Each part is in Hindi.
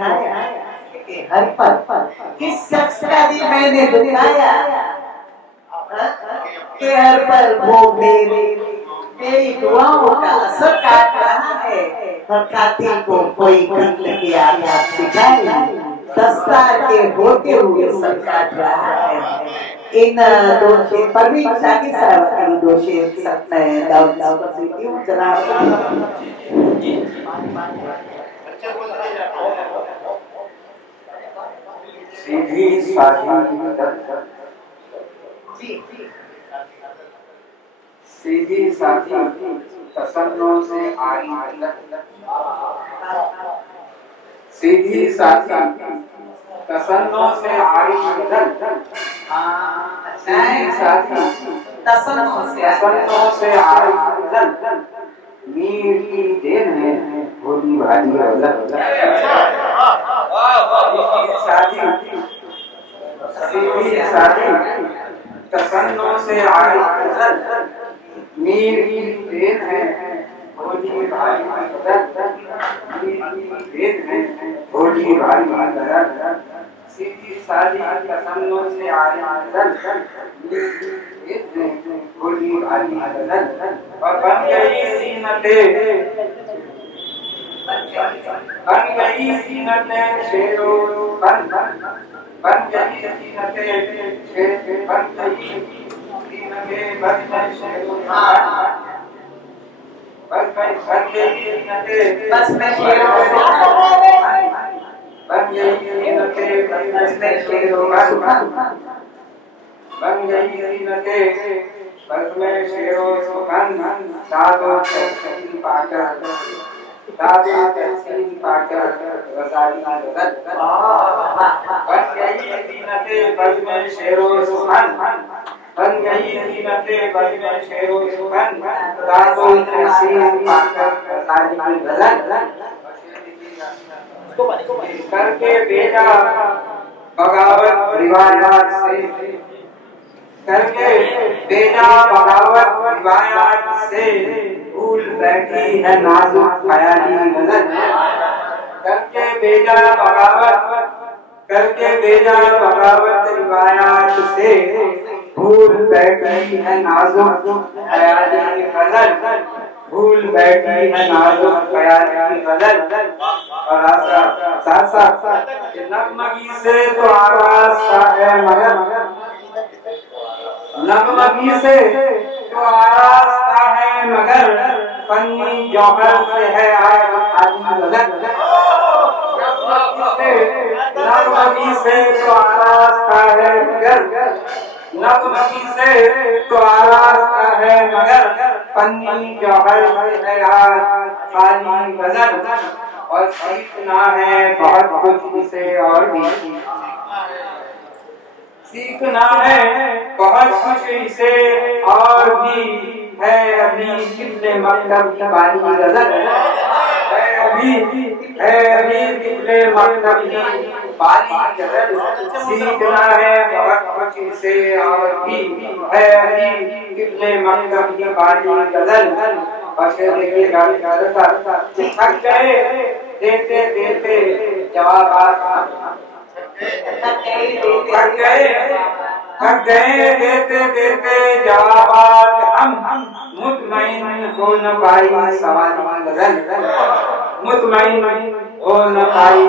दिखाया कि हर पल किस शख्स का दिल मैंने दुखाया, कि हर पल वो मेरी दुआओं का असर काट रहा है। और कातिल को कोई कत्ल की आदत सिखाई, दस्तार के होते हुए सर काट रहा है। इन दोषी परवीन शाकिर साहब की दोषी सब में दाऊद क्यों जनाब सीधी साधी सीधी साधी तसन्नो से आई सीधी साधी तसन्नो से आई सीधी साधी तसन्नो से आई मीर की देन है भोली भाली सीधी साधी तसन्नो से आई मीर की देन है भोली भाली देन है भोली भाली सीधी साधी तसन्नो से आई भोली भाली और बन गई जीनते शेरो बन गई जीनते बन गई जीनते बन गई शेरो बन गई जीनते बस मैं शेरों बन गई जीनते बन गई जीनते बस में शेरो सुखन दादो तहसील पाकर दादो तहसील पाकर रजाई रजत बन गई जीनते बस में शेरो सुखन बन गई जीनते बस में शेरो सुखन दादो तहसील पाकर रजाई रजत करके भेजा बगावत रिवायात से करके भेजा बगावत रिवायात से भूल बैठी है नाजुक ख्याली नजर करके भेजा बगावत रिवायात से भूल बैठी है नाजुक ख्याली नजर भूल बैठी है नाजुक ख्याली नजर और साथ नगमगी से तो आवाज़ है मगर नगमगी से तो आरास्ता है मगर फन्नी जौहर से है आदमी नजर नगमगी से तो आरास्ता है मगर नगमगी से तो आरास्ता है मगर फन्नी जौहर से है खाली गजल और सीखना है बहुत कुछ इसे और भी सीखना है बहुत कुछ इसे और भी है अभी कितने मकतब की बानी गजल है अभी कितने मकतब की बानी गजल सीखना है बहुत कुछ इसे और भी है अभी कितने मकतब की बानी गजल बशे देखिएगा थक गए देते देते जवाब थक गए देते देते जवाब हम मुतमईन हो न पाई सवाली गजल मुतमईन हो न पाई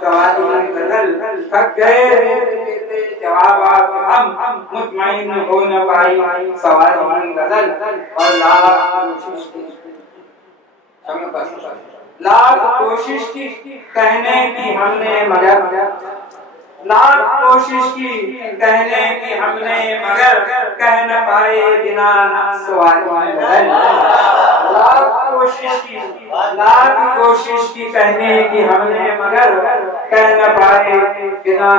सवाली गजल थक गए देते देते जवाब हम मुतमईन हो न पाई सवाली गजल और लाख कोशिश की कहने की हमने मगर लाख कोशिश की कहने की हमने मगर कह न पाए बिना नक्स वाली गजल लाख कोशिश की कहने की हमने मगर कह न पाए बिना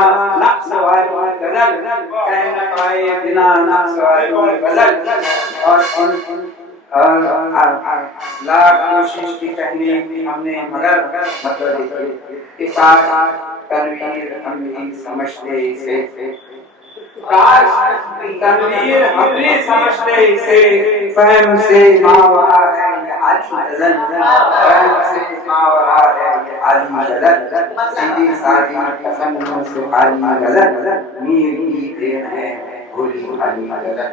नक्स वाली गजल कह न पाए बिना नक्स वाली गजल और लाख कोशिश की कहने की हमने मगर मतलब तनवीर हम भी समझते इसे तनवीर हम भी समझते इसे फहम से मावरा है ये आली गजल फहम से मावरा है ये आदि गजल सीधी सादी तसन्नुम से खाली गजल मीर की देन है भोली भाली गजल।